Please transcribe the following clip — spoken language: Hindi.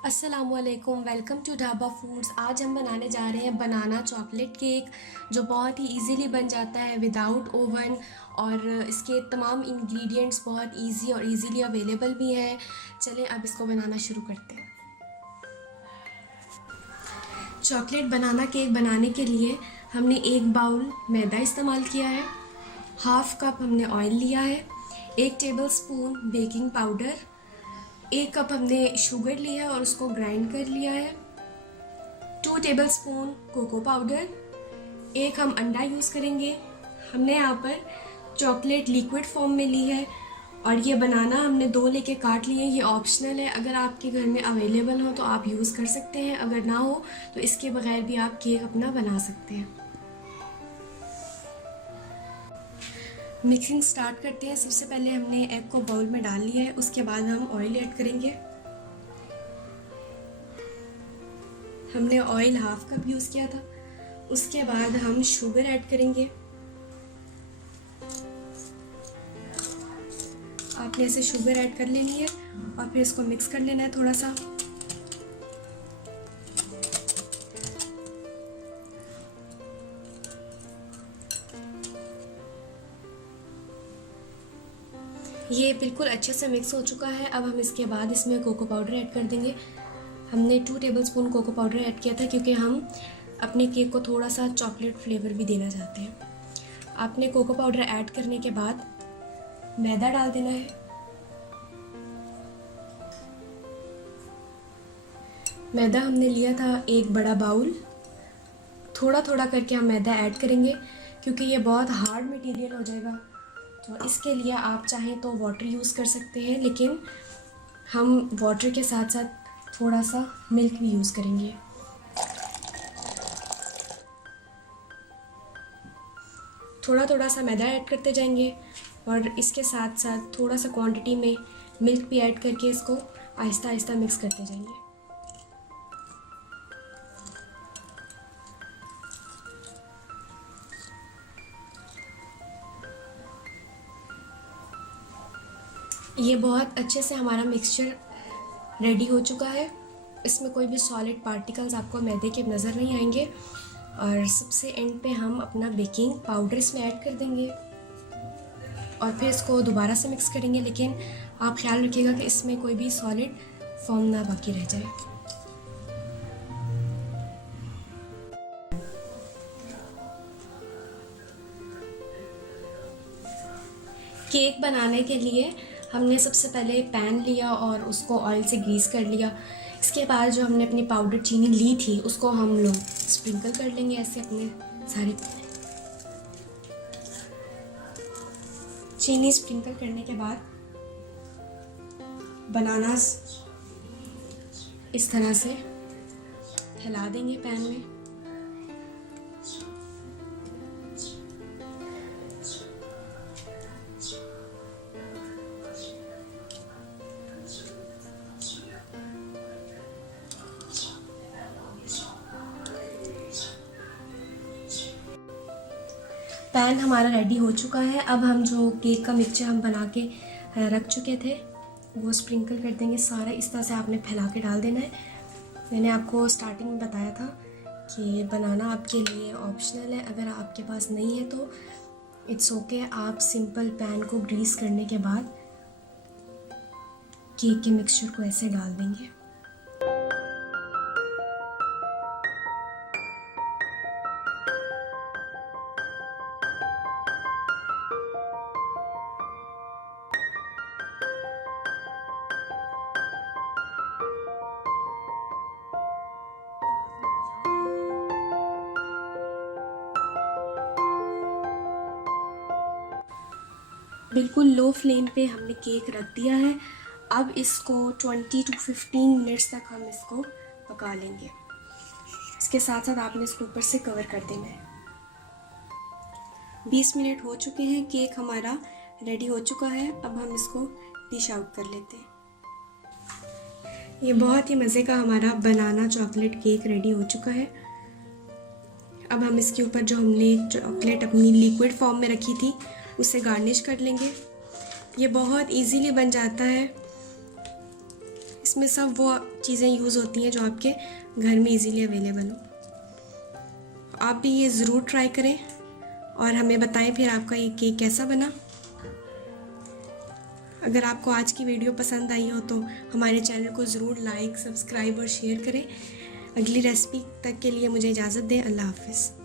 अस्सलामुअलैकुम, वेलकम टू ढाबा फूड्स। आज हम बनाने जा रहे हैं बनाना चॉकलेट केक, जो बहुत ही इजीली बन जाता है विदाउट ओवन। और इसके तमाम इंग्रेडिएंट्स बहुत इजी और इजीली अवेलेबल भी हैं। चलें अब इसको बनाना शुरू करते हैं। चॉकलेट बनाना केक बनाने के लिए हमने एक बाउल मैदा इस्तेमाल किया है, हाफ कप हमने ऑयल लिया है, 1 table spoon baking powder, 1 cup हमने शुगर लिया और उसको ग्राइंड कर लिया है, 2 टेबल स्पून कोको पाउडर, 1 हम अंडा यूज़ करेंगे। हमने यहाँ पर चॉकलेट लिक्विड फॉर्म में ली है और ये बनाना हमने 2 लेके काट लिए। ये ऑप्शनल है, अगर आपके घर में अवेलेबल हो तो आप यूज़ कर सकते हैं, अगर ना हो तो इसके बगैर भी आप केक अपना बना सकते हैं। मिक्सिंग स्टार्ट करते हैं। सबसे पहले हमने एग को बाउल में डाल लिया है, उसके बाद हम ऑयल ऐड करेंगे। हमने ऑयल हाफ कप यूज़ किया था। उसके बाद हम शुगर ऐड करेंगे। आपने ऐसे शुगर ऐड कर लेनी है और फिर इसको मिक्स कर लेना है थोड़ा सा। ये बिल्कुल अच्छे से मिक्स हो चुका है। अब हम इसके बाद इसमें कोको पाउडर ऐड कर देंगे। हमने 2 table spoon cocoa powder add किया था क्योंकि हम अपने केक को थोड़ा सा चॉकलेट फ्लेवर भी देना चाहते हैं। आपने कोको पाउडर ऐड करने के बाद मैदा डाल देना है। मैदा हमने लिया था 1 बड़ा बाउल। थोड़ा थोड़ा करके हम मैदा ऐड करेंगे क्योंकि ये बहुत हार्ड मटेरियल हो जाएगा, तो इसके लिए आप चाहें तो वाटर यूज़ कर सकते हैं, लेकिन हम वाटर के साथ साथ थोड़ा सा मिल्क भी यूज़ करेंगे। थोड़ा थोड़ा सा मैदा ऐड करते जाएंगे और इसके साथ साथ थोड़ा सा क्वांटिटी में मिल्क भी ऐड करके इसको आहिस्ता आहिस्ता मिक्स करते जाएंगे। ये बहुत अच्छे से हमारा मिक्सचर रेडी हो चुका है। इसमें कोई भी सॉलिड पार्टिकल्स आपको मैदे के नज़र नहीं आएंगे। और सबसे एंड पे हम अपना बेकिंग पाउडर इसमें ऐड कर देंगे और फिर इसको दोबारा से मिक्स करेंगे, लेकिन आप ख्याल रखिएगा कि इसमें कोई भी सॉलिड फॉर्म ना बाकी रह जाए। केक बनाने के लिए हमने सबसे पहले पैन लिया और उसको ऑयल से ग्रीस कर लिया। इसके बाद जो हमने अपनी पाउडर चीनी ली थी उसको हम लोग स्प्रिंकल कर लेंगे ऐसे अपने सारे। चीनी स्प्रिंकल करने के बाद बनानास इस तरह से फैला देंगे पैन में। पैन हमारा रेडी हो चुका है। अब हम जो केक का मिक्सचर हम बना के रख चुके थे वो स्प्रिंकल कर देंगे सारा। इस तरह से आपने फैला के डाल देना है। मैंने आपको स्टार्टिंग में बताया था कि बनाना आपके लिए ऑप्शनल है, अगर आपके पास नहीं है तो इट्स ओके। आप सिंपल पैन को ग्रीस करने के बाद केक के मिक्सचर को ऐसे डाल देंगे। बिल्कुल लो फ्लेम पे हमने केक रख दिया है। अब इसको 20 to 15 मिनट्स तक हम इसको पका लेंगे। इसके साथ साथ आपने इसको ऊपर से कवर कर देना है। 20 मिनट हो चुके हैं, केक हमारा रेडी हो चुका है। अब हम इसको डिश आउट कर लेते हैं। ये बहुत ही मज़े का हमारा बनाना चॉकलेट केक रेडी हो चुका है। अब हम इसके ऊपर जो हमने चॉकलेट अपनी लिक्विड फॉर्म में रखी थी उसे गार्निश कर लेंगे। ये बहुत इजीली बन जाता है। इसमें सब वो चीज़ें यूज़ होती हैं जो आपके घर में इजीली अवेलेबल हो। आप भी ये ज़रूर ट्राई करें और हमें बताएं फिर आपका ये केक कैसा बना। अगर आपको आज की वीडियो पसंद आई हो तो हमारे चैनल को ज़रूर लाइक, सब्सक्राइब और शेयर करें। अगली रेसिपी तक के लिए मुझे इजाज़त दें। अल्लाह हाफ़िज़।